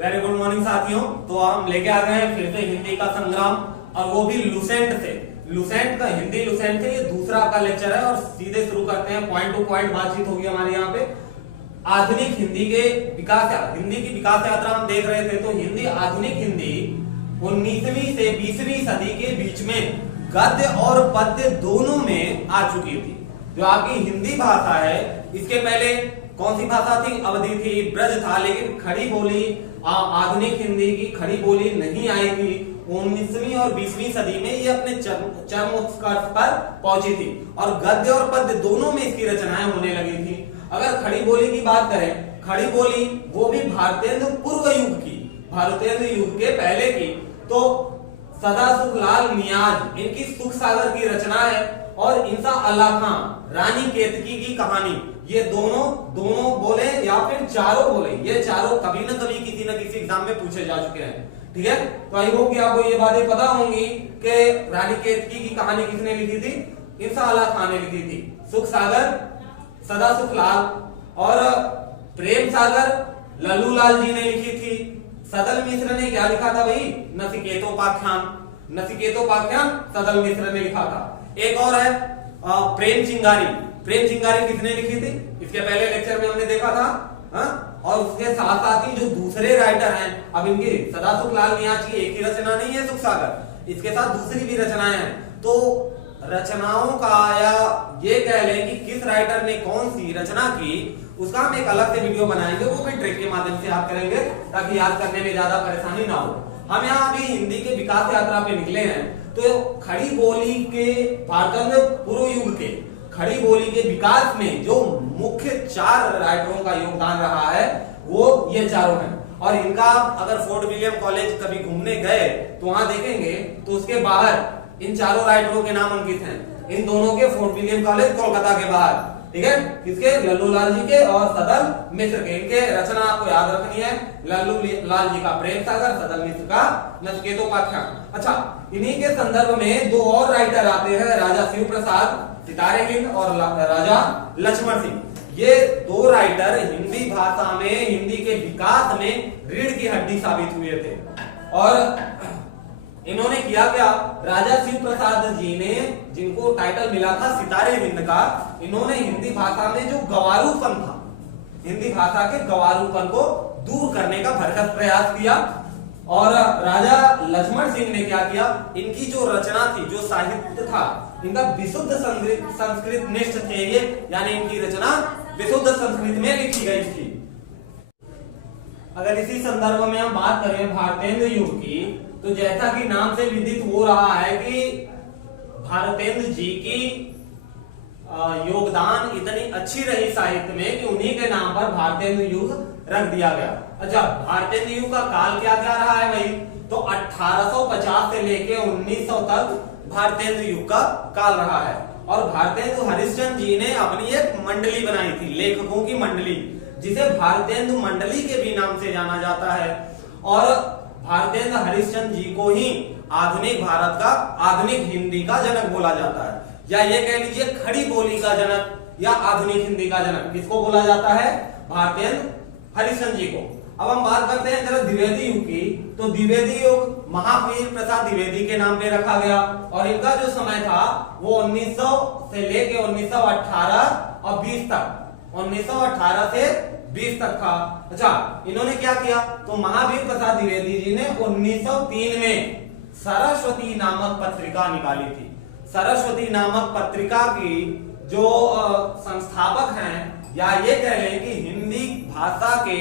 Very good morning साथियों। तो हम लेके आ गए हैं फिर से हिंदी का संग्राम, और वो भी लुसेंट से। लुसेंट का हिंदी लुसेंट से ये दूसरा आपका लेक्चर है, और सीधे शुरू करते हैं। पॉइंट टू पॉइंट बातचीत होगी हमारे यहाँ पे। आधुनिक हिंदी के विकास, हिंदी की विकास यात्रा हम देख रहे थे। तो हिंदी, आधुनिक हिंदी 19वीं से 20वीं सदी के बीच में गद्य और पद्य दोनों में आ चुकी थी। जो आपकी हिंदी भाषा है, इसके पहले कौन सी भाषा थी? अवधी थी, ब्रज था, लेकिन खड़ी बोली, आधुनिक हिंदी की खड़ी बोली नहीं आई थी। 19वीं और 20वीं सदी में ये अपने चरमोत्कर्ष पर पहुंची थी, और गद्य और पद्य दोनों में इसकी रचनाएं होने लगी थी। अगर खड़ी बोली की बात करें, खड़ी बोली वो भी भारतेंदु पूर्व युग की, भारतेंदु युग के पहले की। तो सदासुखलाल नियाज, इनकी सुख सागर की रचना है, और इंसा अल्लाह खां, रानी केतकी की कहानी, ये दोनों बोले या फिर चारों बोले, ये चारों कभी न कभी किसी न किसी एग्जाम में पूछे जा चुके हैं। ठीक है, तो आई होप कि आपको ये बातें पता होंगी कि रानी केतकी की कहानी किसने लिखी थी? इंसा अल्लाह खां ने लिखी थी। सुख सागर सदासुखलाल, और प्रेम सागर लल्लूलाल जी ने लिखी थी। सदल मिश्र ने क्या लिखा था भाई? नचिकेतोपाख्यान। नचिकेतोपाख्यान सदल मिश्र ने लिखा था। एक और है प्रेम चिंगारी। प्रेम चिंगारी किसने लिखी थी? इसके पहले लेक्चर में हमने देखा था। और उसके साथ साथ ही जो दूसरे राइटर हैं, अब इनकी सदासुखलाल नियाज की एक ही रचना नहीं है सुख सागर, इसके साथ दूसरी भी रचनाएं हैं। तो रचनाओं का, या ये कह लें कि किस राइटर ने कौन सी रचना की, उसका हम एक अलग से वीडियो बनाएंगे, वो भी ट्रिक के माध्यम से याद करेंगे, ताकि याद करने में ज्यादा परेशानी ना हो। हम यहाँ अभी हिंदी के विकास यात्रा पे निकले हैं। तो खड़ी बोली के, भारतेंदु पूर्व युग के खड़ी बोली के विकास में जो मुख्य 4 राइटरों का योगदान रहा है, वो ये चारों हैं। और इनका अगर फोर्ट विलियम कॉलेज कभी घूमने गए तो वहां देखेंगे, तो उसके बाहर इन चारों राइटरों के नाम अंकित हैं। इन दोनों के फोर्ट विलियम कॉलेज कोलकाता के बाहर। ठीक है, किसके? लल्लूलाल जी के और सदल मिश्र के। इनके रचना आपको याद रखनी है। लल्लूलाल जी का प्रेम सागर, सदल मिश्र का नचिकेतोपाख्यान। अच्छा, इन्हीं के संदर्भ में 2 और राइटर आते हैं, राजा शिव प्रसाद सितारे हिंद और राजा लक्ष्मण सिंह। ये 2 राइटर हिंदी भाषा में, हिंदी के विकास में रीढ़ की हड्डी साबित हुए थे। और इन्होंने किया क्या? राजा शिव प्रसाद जी ने, जिनको टाइटल मिला था सितारे हिंद का, इन्होंने हिंदी भाषा में जो गंवारूपन था, हिंदी भाषा के गंवारूपन को दूर करने का भरसक प्रयास किया। और राजा लक्ष्मण सिंह ने क्या किया? इनकी जो रचना थी, जो साहित्य था, इनका विशुद्ध संस्कृत निष्ठ थे ये, यानी इनकी रचना विशुद्ध संस्कृत में लिखी गई थी। अगर इसी संदर्भ में हम बात करें भारतेंदु युग की, तो जैसा कि नाम से विदित हो रहा है कि भारतेंदु जी की योगदान इतनी अच्छी रही साहित्य में कि उन्हीं के नाम पर भारतेंदु युग रख दिया गया। अच्छा, भारतेंदु युग का काल क्या क्या रहा है भाई? तो 1850 से लेके 1900 तक भारतेंदु युग का काल रहा है। और भारतेंदु हरिश्चंद्र जी ने अपनी एक मंडली बनाई थी, लेखकों की मंडली, जिसे भारतेंदु मंडली के भी नाम से जाना जाता है। और भारतेंदु हरिश्चंद्र जी को ही आधुनिक भारत का, आधुनिक हिंदी का जनक बोला जाता है, या ये कह लीजिए खड़ी बोली का जनक, या आधुनिक हिंदी का जनक किसको बोला जाता है? भारतेंदु हरिश्चंद्र जी को। अब हम बात करते हैं जरा द्विवेदी युग की। तो द्विवेदी युग महावीर प्रसाद द्विवेदी के नाम पे रखा गया, और इनका जो समय था वो 1900 से लेके 1918 और 20 तक, 1918 से 20 तक था। अच्छा, इन्होंने क्या किया? तो महावीर प्रसाद द्विवेदी जी ने 1903 में सरस्वती नामक पत्रिका निकाली थी। सरस्वती नामक पत्रिका की जो संस्थापक हैं, या ये कह लें कि हिंदी भाषा के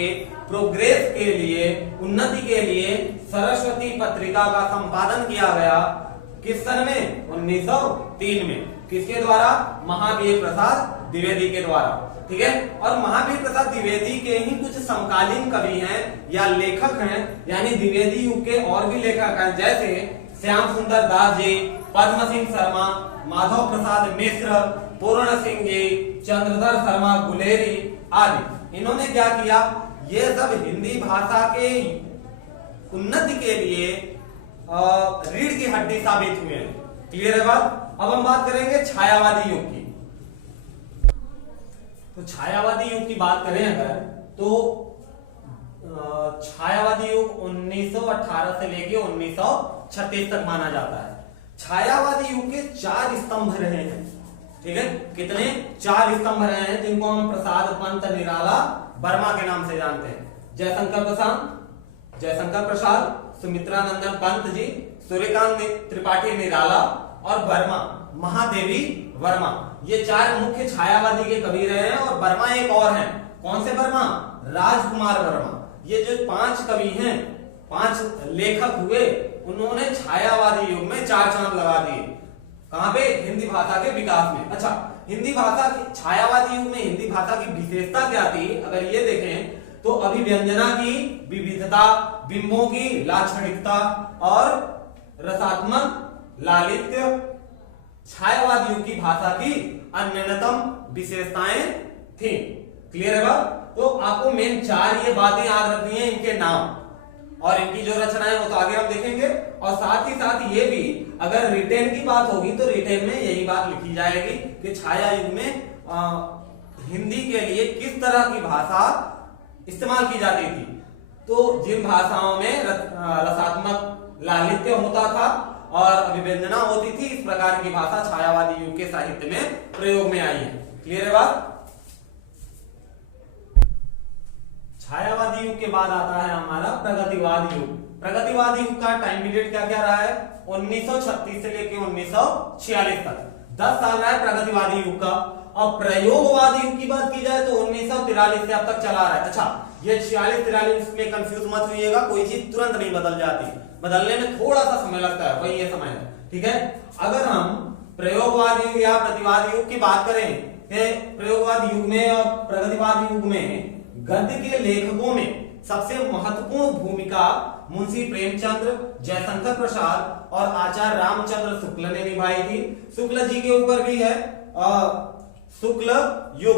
प्रोग्रेस के लिए, उन्नति के लिए सरस्वती पत्रिका का संपादन किया गया। किस सन में? 1903 में। किसके द्वारा? महावीर प्रसाद द्विवेदी के द्वारा। ठीक है, और महावीर प्रसाद द्विवेदी के ही कुछ समकालीन कवि हैं या लेखक हैं, यानी द्विवेदी युग के और भी लेखक हैं, जैसे श्याम सुंदर दास जी, पद्म सिंह शर्मा, माधव प्रसाद मिश्र, पूर्ण सिंह जी, चंद्रधर शर्मा गुलेरी आदि। इन्होंने क्या किया? ये सब हिंदी भाषा के उन्नति के लिए रीढ़ की हड्डी साबित हुए हैं। क्लियर है बात? अब हम बात करेंगे छायावादी युग की। तो छायावादी युग की बात करें अगर, तो छायावादी युग 1918 से लेके 1936 तक माना जाता है। छायावादी युग के 4 स्तंभ रहे हैं, ठीक है, कितने? 4 स्तंभ रहे हैं, जिनको हम प्रसाद पंत निराला वर्मा के नाम से जानते हैं। जयशंकर प्रसाद, सुमित्रा नंदन पंत जी, सूर्यकांत त्रिपाठी निराला और वर्मा, महादेवी वर्मा, ये 4 मुख्य छायावादी के कवि रहे हैं। और वर्मा एक और हैं, कौन से वर्मा? राजकुमार वर्मा। ये जो 5 कवि हैं, 5 लेखक हुए, उन्होंने छायावादी युग में 4 चांद लगा दिए। कहां पे? हिंदी भाषा के विकास में। अच्छा, हिंदी भाषा की छायावादी युग में हिंदी भाषा की विशेषता क्या थी? अगर ये देखें तो अभिव्यंजना की विविधता, बिंबों की लाक्षणिकता और रसात्मक लालित्य छायावादी युग की भाषा की अन्यतम विशेषताएं थी। क्लियर है बात? तो आपको मेन 4 ये बातें याद रखनी है, इनके नाम और इनकी जो रचनाएं वो तो आगे हम देखेंगे। और साथ ही साथ ये भी, अगर रिटेन की बात होगी तो रिटेन में यही बात लिखी जाएगी कि छाया युग में हिंदी के लिए किस तरह की भाषा इस्तेमाल की जाती थी। तो जिन भाषाओं में रसात्मक लालित्य होता था और अभिव्यंजना होती थी, इस प्रकार की भाषा छायावादी युग के साहित्य में प्रयोग में आई है। क्लियर है बात? छायावादी युग के बाद आता है हमारा प्रगतिवाद युग। प्रगतिवाद युग का टाइम पीरियड क्या क्या रहा है? 1936 से लेकर 1946 तक 10 साल रहा है प्रगतिवादी युग का। और प्रयोगवादी युग की बात की जाए तो 1943 से अब तक चला रहा है। अच्छा, ये 46-43 में कंफ्यूज मत होइएगा, कोई चीज तुरंत नहीं बदल जाती, बदलने में थोड़ा सा समय लगता है, वही ये समय है, ठीक है। अगर हम प्रयोगवाद युग या प्रतिवाद युग की बात करें, प्रयोगवाद युग में और प्रगतिवाद युग में गद्य के लेखकों में सबसे महत्वपूर्ण भूमिका मुंशी प्रेमचंद्र, जयशंकर प्रसाद और आचार्य रामचंद्र शुक्ल ने निभाई थी। शुक्ल जी के ऊपर भी है शुक्ल युग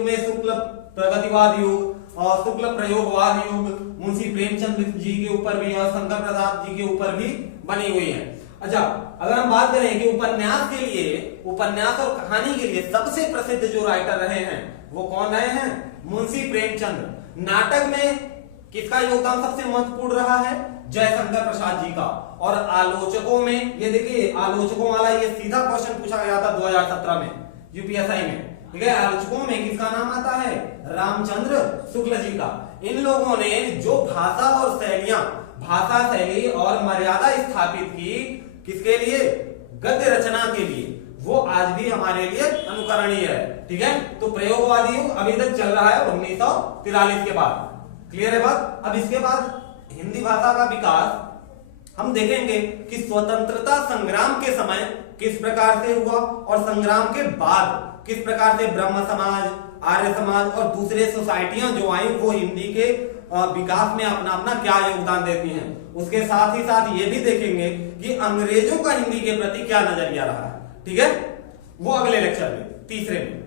में शुक्ल प्रगतिवाद युग और शुक्ल प्रयोगवाद युग मुंशी प्रेमचंद्र जी के ऊपर भी और शंकर प्रसाद जी के ऊपर भी बनी हुई है। अच्छा, अगर हम बात करें कि उपन्यास के लिए, उपन्यास और कहानी के लिए सबसे प्रसिद्ध जो राइटर रहे हैं वो कौन रहे हैं? मुंशी प्रेमचंद्र। नाटक में किसका योगदान सबसे महत्वपूर्ण रहा है? जयशंकर प्रसाद जी का। और आलोचकों में, ये देखिए आलोचकों वाला ये सीधा क्वेश्चन पूछा गया था 2017 में यूपीएसआई में, ठीक है। आलोचकों में किसका नाम आता है? रामचंद्र शुक्ल जी का। इन लोगों ने जो भाषा और शैलियां, भाषा शैली और मर्यादा स्थापित की, किसके लिए? गद्य रचना के लिए, वो आज भी हमारे लिए अनुकरणीय है, ठीक है। तो प्रयोगवादी युग अभी तक चल रहा है 1943 के बाद। क्लियर है बात? अब इसके बाद हिंदी भाषा का विकास हम देखेंगे कि स्वतंत्रता संग्राम के समय किस प्रकार से हुआ और संग्राम के बाद किस प्रकार से ब्रह्म समाज, आर्य समाज और दूसरे सोसाइटियां जो आई वो हिंदी के विकास में अपना अपना क्या योगदान देती हैं। उसके साथ ही साथ ये भी देखेंगे कि अंग्रेजों का हिंदी के प्रति क्या नजरिया रहा है, ठीक है। वो अगले लेक्चर में, तीसरे में।